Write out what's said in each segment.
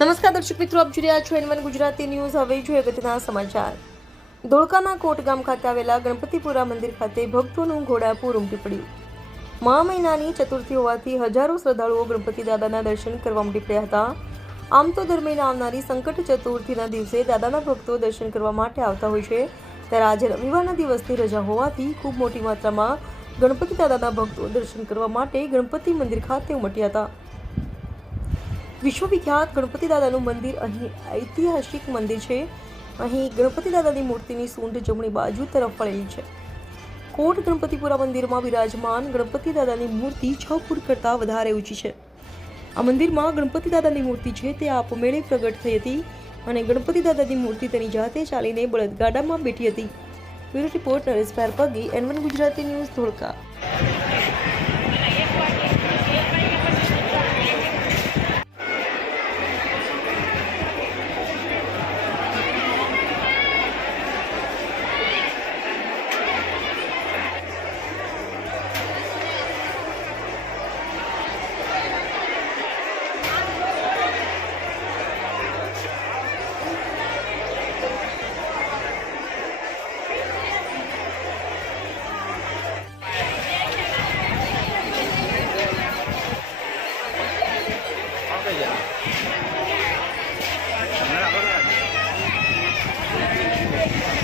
નમસ્કાર દર્શક મિત્રો, આપ જોઈ રહ્યા છો એનવન ગુજરાતી ન્યૂઝ. હવે જોઈએ ઘટના સમાચાર. ધોળકાના કોટ ગામ ખાતે આવેલા ગણપતિપુરા મંદિર ખાતે ભક્તોનું ઘોડાપુર ઉમટી પડ્યું. મહા મહિનાની ચતુર્થી હોવાથી હજારો શ્રદ્ધાળુઓ ગણપતિ દાદાના દર્શન કરવા ઉમટી પડ્યા હતા. આમ તો દર મહિને આવનારી સંકટ ચતુર્થીના દિવસે દાદાના ભક્તો દર્શન કરવા માટે આવતા હોય છે. ત્યારે આજે રવિવારના દિવસની રજા હોવાથી ખૂબ મોટી માત્રામાં ગણપતિ દાદાના ભક્તો દર્શન કરવા માટે ગણપતિ મંદિર ખાતે ઉમટ્યા હતા. વિશ્વવિખ્યાત ગણપતિ દાદાનું મંદિર અહીં ઐતિહાસિક મંદિર છે. અહીં ગણપતિ દાદાની મૂર્તિની સૂંઢ જમણી બાજુ તરફ વળેલી છે. કોટ ગણપતિપુરા મંદિરમાં વિરાજમાન ગણપતિ દાદાની મૂર્તિ છ ફૂટ કરતાં વધારે ઊંચી છે. આ મંદિરમાં ગણપતિ દાદાની મૂર્તિ છે તે આપમેળે પ્રગટ થઈ હતી અને ગણપતિ દાદાની મૂર્તિ તેની જાતે ચાલીને બળદગાડામાં બેઠી હતી. Bureau report Naresh Pagi N one Gujarati news Dholka. ya. Yeah.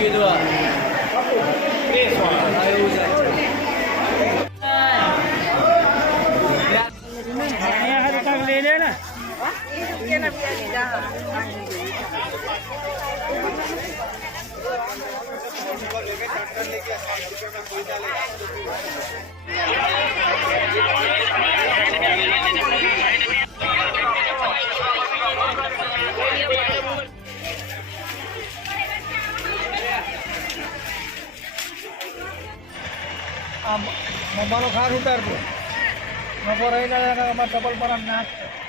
기도와 예수와 아유자 लेके આમ મમ્માનો ખાસ ઉતારતો બપોર રહી ગયા અમારે ડબલ પર નાખતો